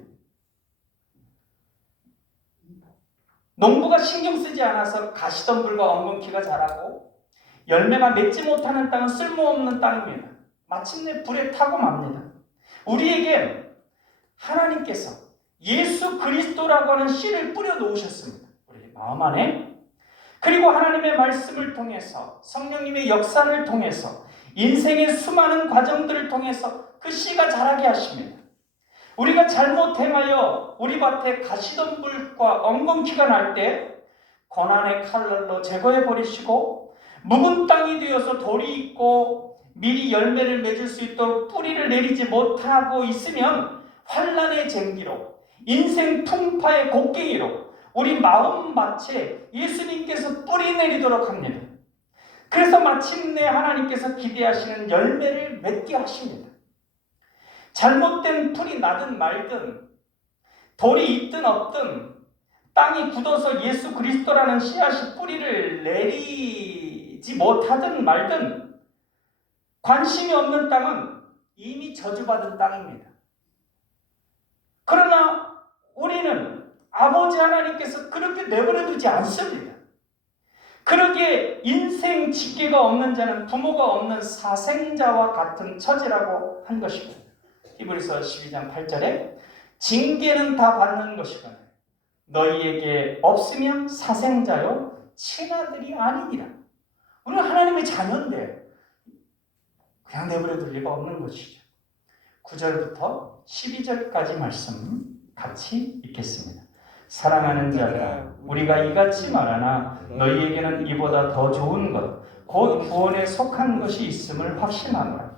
농부가 신경 쓰지 않아서 가시덤불과 엉겅퀴가 자라고 열매가 맺지 못하는 땅은 쓸모없는 땅입니다. 마침내 불에 타고 맙니다. 우리에게 하나님께서 예수 그리스도라고 하는 씨를 뿌려 놓으셨습니다. 우리 마음 안에. 그리고 하나님의 말씀을 통해서 성령님의 역사를 통해서 인생의 수많은 과정들을 통해서 그 씨가 자라게 하십니다. 우리가 잘못 행하여 우리 밭에 가시덤불과 엉겅퀴가 날 때 고난의 칼날로 제거해 버리시고 묵은 땅이 되어서 돌이 있고 미리 열매를 맺을 수 있도록 뿌리를 내리지 못하고 있으면 환난의 쟁기로 인생 풍파의 곡괭이로 우리 마음밭에 예수님께서 뿌리 내리도록 합니다. 그래서 마침내 하나님께서 기대하시는 열매를 맺게 하십니다. 잘못된 풀이 나든 말든 돌이 있든 없든 땅이 굳어서 예수 그리스도라는 씨앗이 뿌리를 내리지 못하든 말든 관심이 없는 땅은 이미 저주받은 땅입니다. 그러나 우리는 아버지 하나님께서 그렇게 내버려 두지 않습니다. 그러기에 인생 직계가 없는 자는 부모가 없는 사생자와 같은 처지라고 한 것이고 히브리서 12장 8절에 징계는 다 받는 것이거늘 너희에게 없으면 사생자요 친아들이 아니니라. 우리는 하나님의 자녀인데 그냥 내버려둘 리가 없는 것이죠. 9절부터 12절까지 말씀 같이 읽겠습니다. 사랑하는 자들아 우리가 이같이 말하나 너희에게는 이보다 더 좋은 것 곧 구원에 속한 것이 있음을 확신하노라.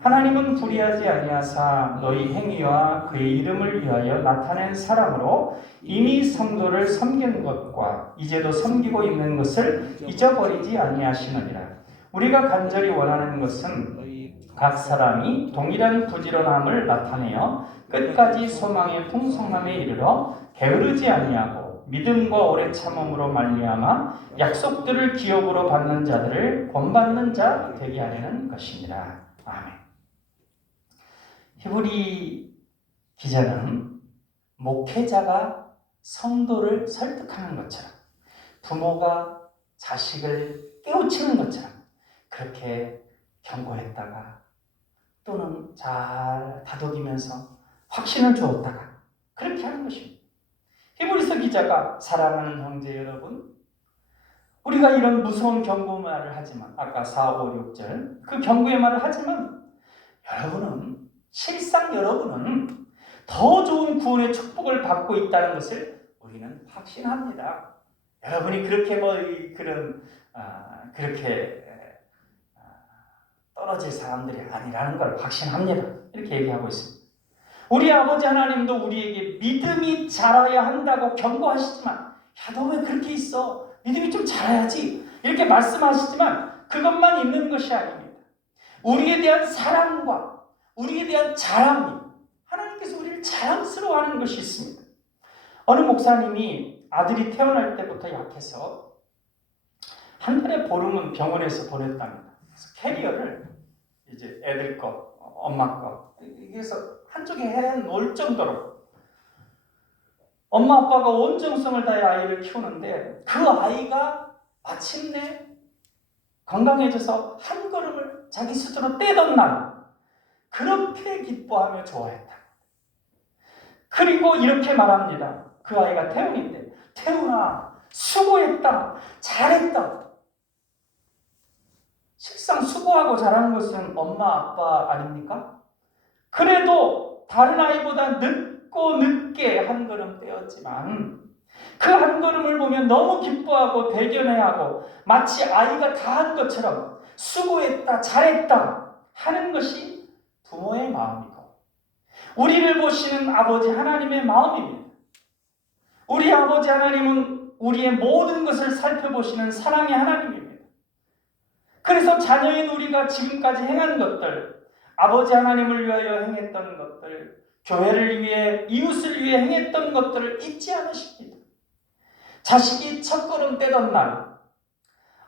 하나님은 불의하지 아니하사 너희 행위와 그의 이름을 위하여 나타낸 사람으로 이미 성도를 섬긴 것과 이제도 섬기고 있는 것을 잊어버리지 아니하시느니라. 우리가 간절히 원하는 것은 각 사람이 동일한 부지런함을 나타내어 끝까지 소망의 풍성함에 이르러 게으르지 아니하고 믿음과 오래 참음으로 말미암아 약속들을 기업으로 받는 자들을 본받는 자 되게 하려는 것입니다. 아멘. 히브리 기자는 목회자가 성도를 설득하는 것처럼 부모가 자식을 깨우치는 것처럼 그렇게 경고했다가 또는 잘 다독이면서 확신을 주었다가 그렇게 하는 것입니다. 히브리서 기자가 사랑하는 형제 여러분, 우리가 이런 무서운 경고 말을 하지만 아까 4, 5, 6절 그 경고의 말을 하지만 실상 여러분은 더 좋은 구원의 축복을 받고 있다는 것을 우리는 확신합니다. 여러분이 그렇게 그렇게 떨어질 사람들이 아니라는 걸 확신합니다. 이렇게 얘기하고 있습니다. 우리 아버지 하나님도 우리에게 믿음이 자라야 한다고 경고하시지만 야, 너 왜 그렇게 있어? 믿음이 좀 자라야지. 이렇게 말씀하시지만 그것만 있는 것이 아닙니다. 우리에 대한 사랑과 우리에 대한 자랑이 하나님께서 우리를 자랑스러워하는 것이 있습니다. 어느 목사님이 아들이 태어날 때부터 약해서 한 달에 보름은 병원에서 보냈답니다. 그래서 캐리어를 이제 애들 거, 엄마 거 그래서 한쪽에 해놓을 정도로 엄마 아빠가 온 정성을 다해 아이를 키우는데 그 아이가 마침내 건강해져서 한 걸음을 자기 스스로 떼던 날 그렇게 기뻐하며 좋아했다. 그리고 이렇게 말합니다. 그 아이가 태훈인데 태훈아 수고했다. 잘했다. 실상 수고하고 잘하는 것은 엄마 아빠 아닙니까? 그래도 다른 아이보다 늦고 늦게 한 걸음 떼었지만 그 한 걸음을 보면 너무 기뻐하고 대견해하고 마치 아이가 다 한 것처럼 수고했다, 잘했다 하는 것이 부모의 마음이고 우리를 보시는 아버지 하나님의 마음입니다. 우리 아버지 하나님은 우리의 모든 것을 살펴보시는 사랑의 하나님입니다. 그래서 자녀인 우리가 지금까지 행한 것들 아버지 하나님을 위하여 행했던 것들, 교회를 위해, 이웃을 위해 행했던 것들을 잊지 않으십니다. 자식이 첫걸음 떼던 날,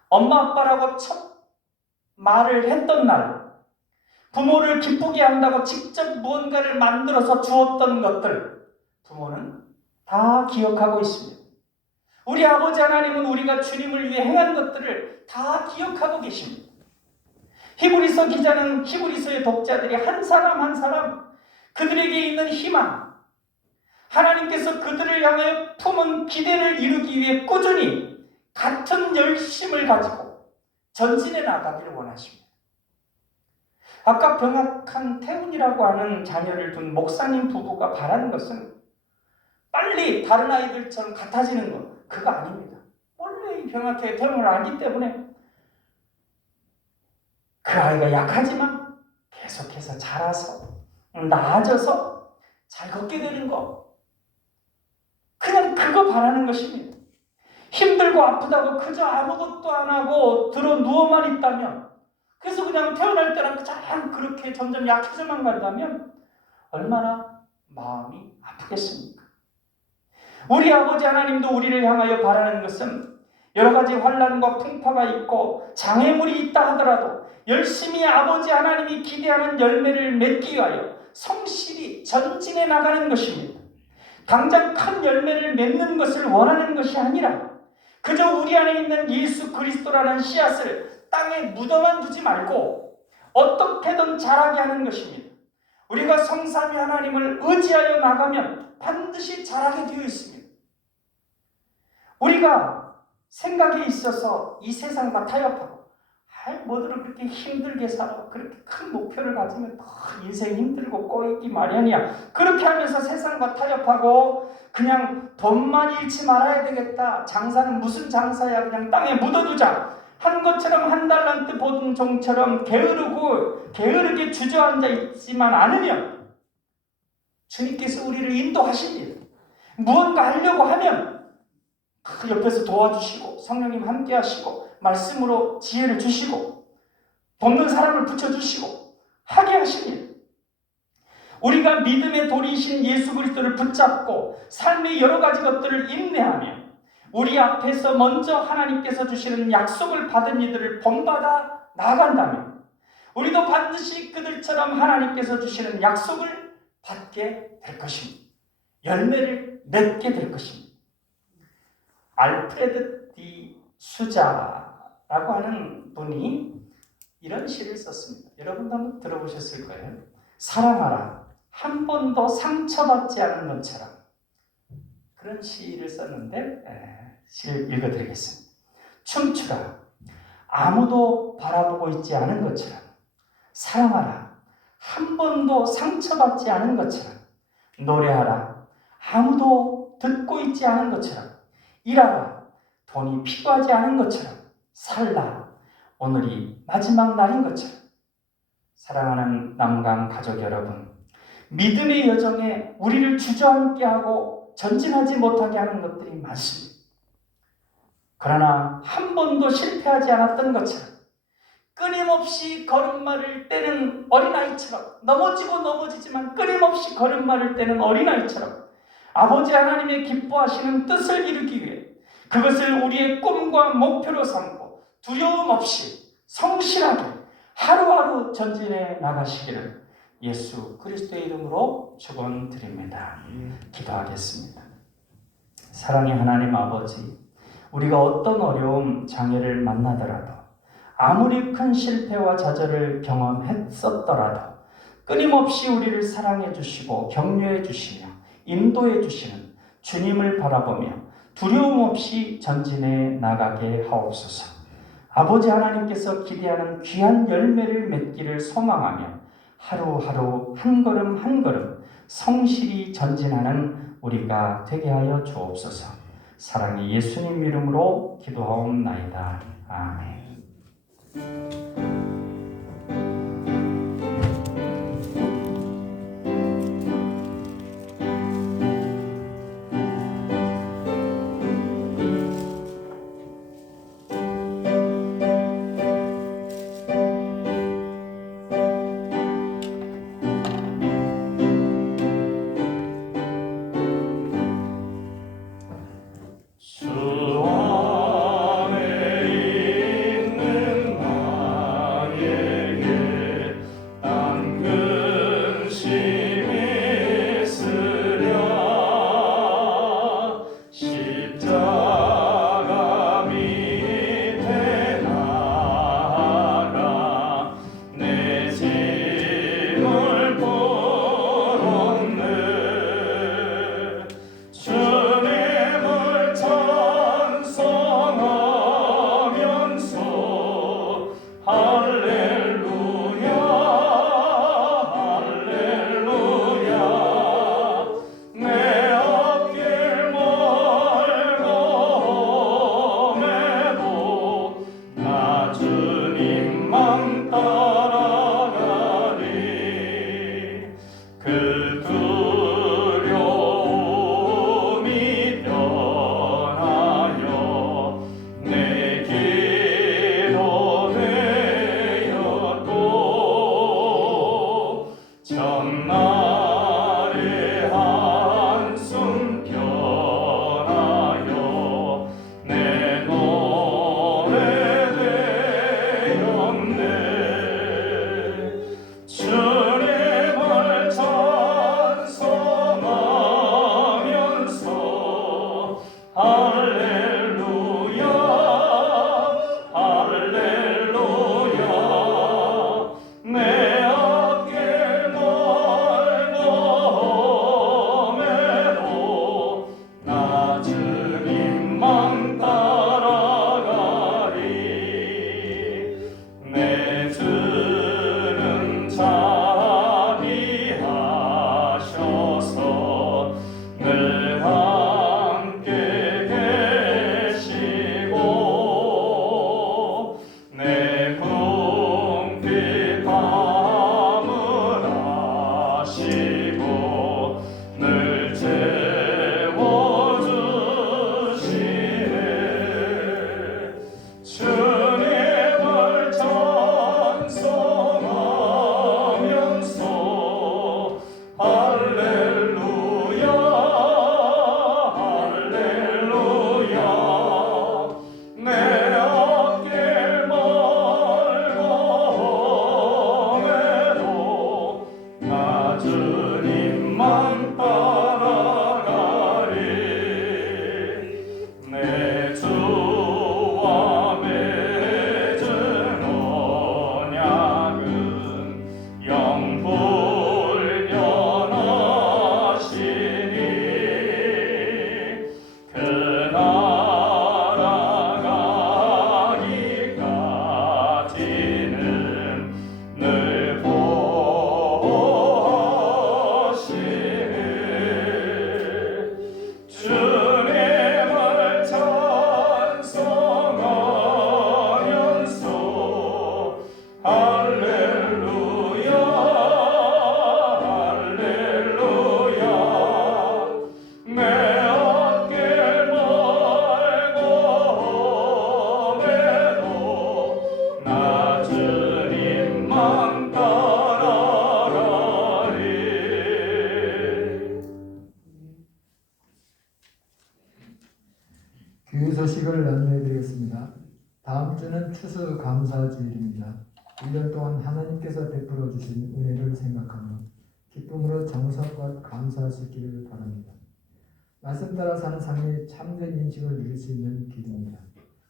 엄마 아빠라고 첫 말을 했던 날, 부모를 기쁘게 한다고 직접 무언가를 만들어서 주었던 것들, 부모는 다 기억하고 있습니다. 우리 아버지 하나님은 우리가 주님을 위해 행한 것들을 다 기억하고 계십니다. 히브리서 기자는 히브리서의 독자들이 한 사람 한 사람 그들에게 있는 희망, 하나님께서 그들을 향하여 품은 기대를 이루기 위해 꾸준히 같은 열심을 가지고 전진해 나가기를 원하십니다. 아까 병약한 태훈이라고 하는 자녀를 둔 목사님 부부가 바라는 것은 빨리 다른 아이들처럼 같아지는 것, 그거 아닙니다. 원래 이 병약하게 태훈을 알기 때문에 그 아이가 약하지만 계속해서 자라서 나아져서 잘 걷게 되는 거, 그냥 그거 바라는 것입니다. 힘들고 아프다고 그저 아무것도 안 하고 들어 누워만 있다면, 그래서 그냥 태어날 때랑 그냥 그렇게 점점 약해져만 간다면 얼마나 마음이 아프겠습니까? 우리 아버지 하나님도 우리를 향하여 바라는 것은 여러 가지 환난과 풍파가 있고 장애물이 있다 하더라도 열심히 아버지 하나님이 기대하는 열매를 맺기 위하여 성실히 전진해 나가는 것입니다. 당장 큰 열매를 맺는 것을 원하는 것이 아니라 그저 우리 안에 있는 예수 그리스도라는 씨앗을 땅에 묻어만 두지 말고 어떻게든 자라게 하는 것입니다. 우리가 성삼위 하나님을 의지하여 나가면 반드시 자라게 되어 있습니다. 우리가 생각에 있어서 이 세상과 타협하고 뭐들을 그렇게 힘들게 살아, 그렇게 큰 목표를 가지면 더 인생 힘들고 꼬이기 마련이야, 그렇게 하면서 세상과 타협하고 그냥 돈만 잃지 말아야 되겠다, 장사는 무슨 장사야, 그냥 땅에 묻어두자 한 것처럼, 한 달란트 보던 종처럼 게으르게 주저앉아 있지만 않으면 주님께서 우리를 인도하십니다. 무언가 하려고 하면 그 옆에서 도와주시고 성령님 함께 하시고 말씀으로 지혜를 주시고 돕는 사람을 붙여주시고 하게 하십니다. 우리가 믿음의 돌이신 예수 그리스도를 붙잡고 삶의 여러 가지 것들을 인내하며 우리 앞에서 먼저 하나님께서 주시는 약속을 받은 이들을 본받아 나아간다면 우리도 반드시 그들처럼 하나님께서 주시는 약속을 받게 될 것입니다. 열매를 맺게 될 것입니다. 알프레드 디 수자라고 하는 분이 이런 시를 썼습니다. 여러분도 한번 들어보셨을 거예요. 사랑하라, 한 번도 상처받지 않은 것처럼. 그런 시를 썼는데 시를 읽어드리겠습니다. 춤추라, 아무도 바라보고 있지 않은 것처럼. 사랑하라, 한 번도 상처받지 않은 것처럼. 노래하라, 아무도 듣고 있지 않은 것처럼. 일하라, 돈이 필요하지 않은 것처럼. 살라, 오늘이 마지막 날인 것처럼. 사랑하는 남강 가족 여러분, 믿음의 여정에 우리를 주저앉게 하고 전진하지 못하게 하는 것들이 많습니다. 그러나 한 번도 실패하지 않았던 것처럼 끊임없이 걸음마를 떼는 어린아이처럼, 넘어지지만 끊임없이 걸음마를 떼는 어린아이처럼 아버지 하나님의 기뻐하시는 뜻을 이루기 위해 그것을 우리의 꿈과 목표로 삼고 두려움 없이 성실하게 하루하루 전진해 나가시기를 예수 그리스도의 이름으로 축원드립니다. 기도하겠습니다. 사랑의 하나님 아버지, 우리가 어떤 어려움, 장애를 만나더라도 아무리 큰 실패와 좌절을 경험했었더라도 끊임없이 우리를 사랑해 주시고 격려해 주시며 인도해 주시는 주님을 바라보며 두려움 없이 전진해 나가게 하옵소서. 아버지 하나님께서 기대하는 귀한 열매를 맺기를 소망하며 하루하루 한 걸음 한 걸음 성실히 전진하는 우리가 되게 하여 주옵소서. 사랑의 예수님 이름으로 기도하옵나이다. 아멘. 주 안에 있는 나 세상 따라가리. 교회 소식을 안내해드리겠습니다. 다음 주는 추수 감사주일입니다. 1년 동안 하나님께서 베풀어 주신 은혜를 생각하며 기쁨으로 정성껏 감사할 수 있기를 바랍니다. 말씀 따라 사는 삶이 참된 인식을 누릴 수 있는 길입니다.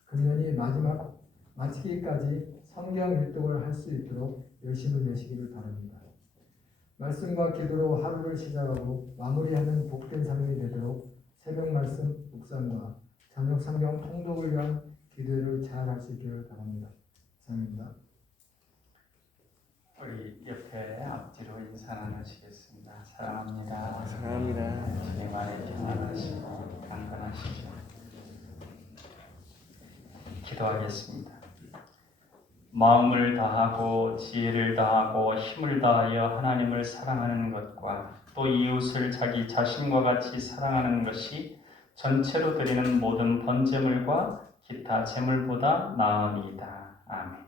금년이 마치기까지 성경 일독을 할 수 있도록 열심을 내시기를 바랍니다. 말씀과 기도로 하루를 시작하고 마무리하는 복된 삶이 되도록 새벽 말씀 묵상과 저녁 성경 통독을 위한 기도를 잘 할 수 있기를 바랍니다. 이상입니다. 우리 옆에 앞뒤로 인사 나누시겠습니다. 사랑합니다. 사랑합니다. 주님 안에 평안하시고 강건하시죠. 기도하겠습니다. 마음을 다하고 지혜를 다하고 힘을 다하여 하나님을 사랑하는 것과 또 이웃을 자기 자신과 같이 사랑하는 것이 전체로 드리는 모든 번제물과 기타 제물보다 나으니이다. 아멘.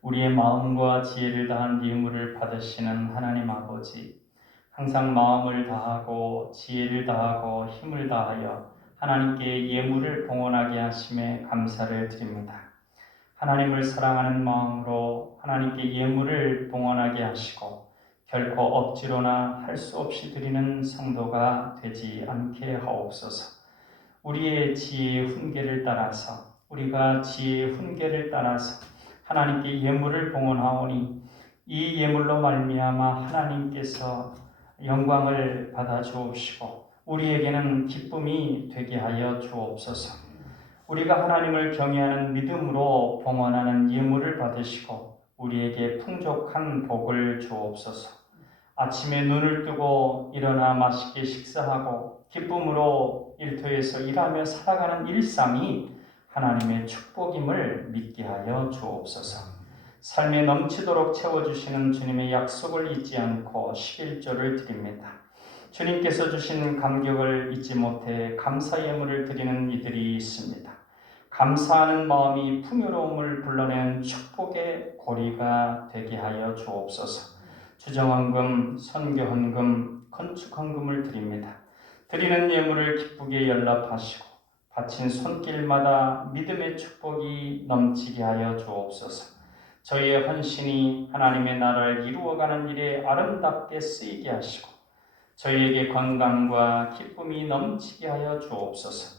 우리의 마음과 지혜를 다한 예물을 받으시는 하나님 아버지, 항상 마음을 다하고 지혜를 다하고 힘을 다하여 하나님께 예물을 봉헌하게 하심에 감사를 드립니다. 하나님을 사랑하는 마음으로 하나님께 예물을 봉헌하게 하시고 결코 억지로나 할 수 없이 드리는 성도가 되지 않게 하옵소서. 우리의 지혜의 훈계를 따라서 우리가 지혜의 훈계를 따라서 하나님께 예물을 봉헌하오니 이 예물로 말미암아 하나님께서 영광을 받아 주옵시고 우리에게는 기쁨이 되게 하여 주옵소서. 우리가 하나님을 경외하는 믿음으로 봉헌하는 예물을 받으시고 우리에게 풍족한 복을 주옵소서. 아침에 눈을 뜨고 일어나 맛있게 식사하고 기쁨으로 일터에서 일하며 살아가는 일상이 하나님의 축복임을 믿게 하여 주옵소서. 삶에 넘치도록 채워주시는 주님의 약속을 잊지 않고 11조를 드립니다. 주님께서 주신 감격을 잊지 못해 감사 예물을 드리는 이들이 있습니다. 감사하는 마음이 풍요로움을 불러내는 축복의 고리가 되게 하여 주옵소서. 주정헌금, 선교헌금, 건축헌금을 드립니다. 드리는 예물을 기쁘게 연락하시고 바친 손길마다 믿음의 축복이 넘치게 하여 주옵소서. 저희의 헌신이 하나님의 나라를 이루어가는 일에 아름답게 쓰이게 하시고 저희에게 건강과 기쁨이 넘치게 하여 주옵소서.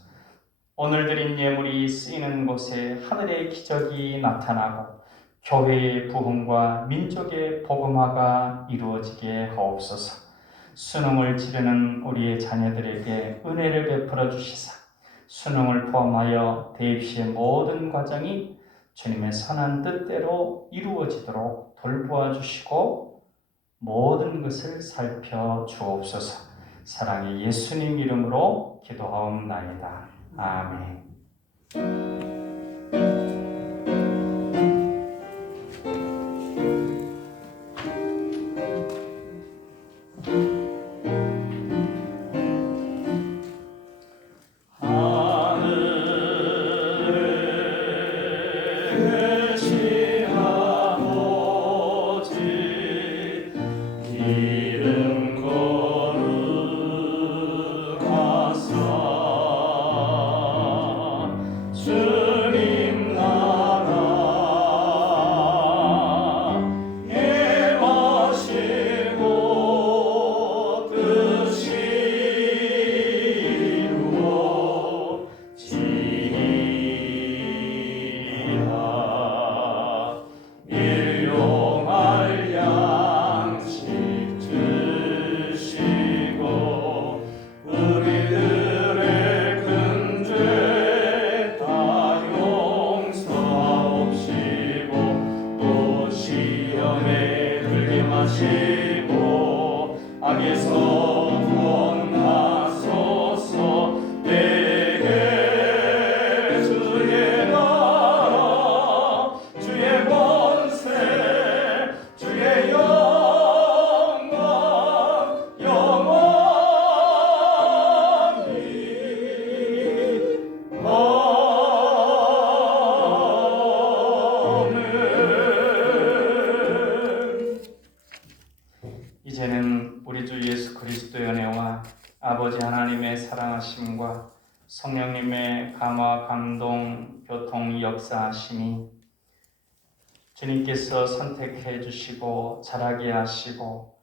오늘 드린 예물이 쓰이는 곳에 하늘의 기적이 나타나고 교회의 부흥과 민족의 복음화가 이루어지게 하옵소서. 수능을 치르는 우리의 자녀들에게 은혜를 베풀어 주시사 수능을 포함하여 대입시의 모든 과정이 주님의 선한 뜻대로 이루어지도록 돌보아 주시고 모든 것을 살펴 주옵소서. 사랑의 예수님 이름으로 기도하옵나이다. 아멘. 감화, 감동, 교통, 역사하시니 주님께서 선택해 주시고 자라게 하시고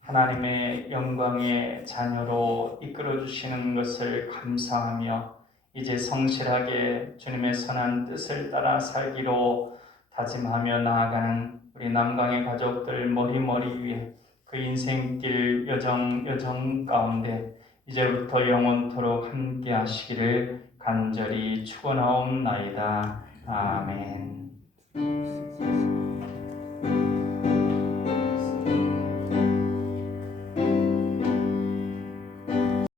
하나님의 영광의 자녀로 이끌어 주시는 것을 감사하며 이제 성실하게 주님의 선한 뜻을 따라 살기로 다짐하며 나아가는 우리 남강의 가족들 머리머리 위에 그 인생길 여정 가운데 이제부터 영원토록 함께 하시기를 간절히 축원하옵나이다. 아멘.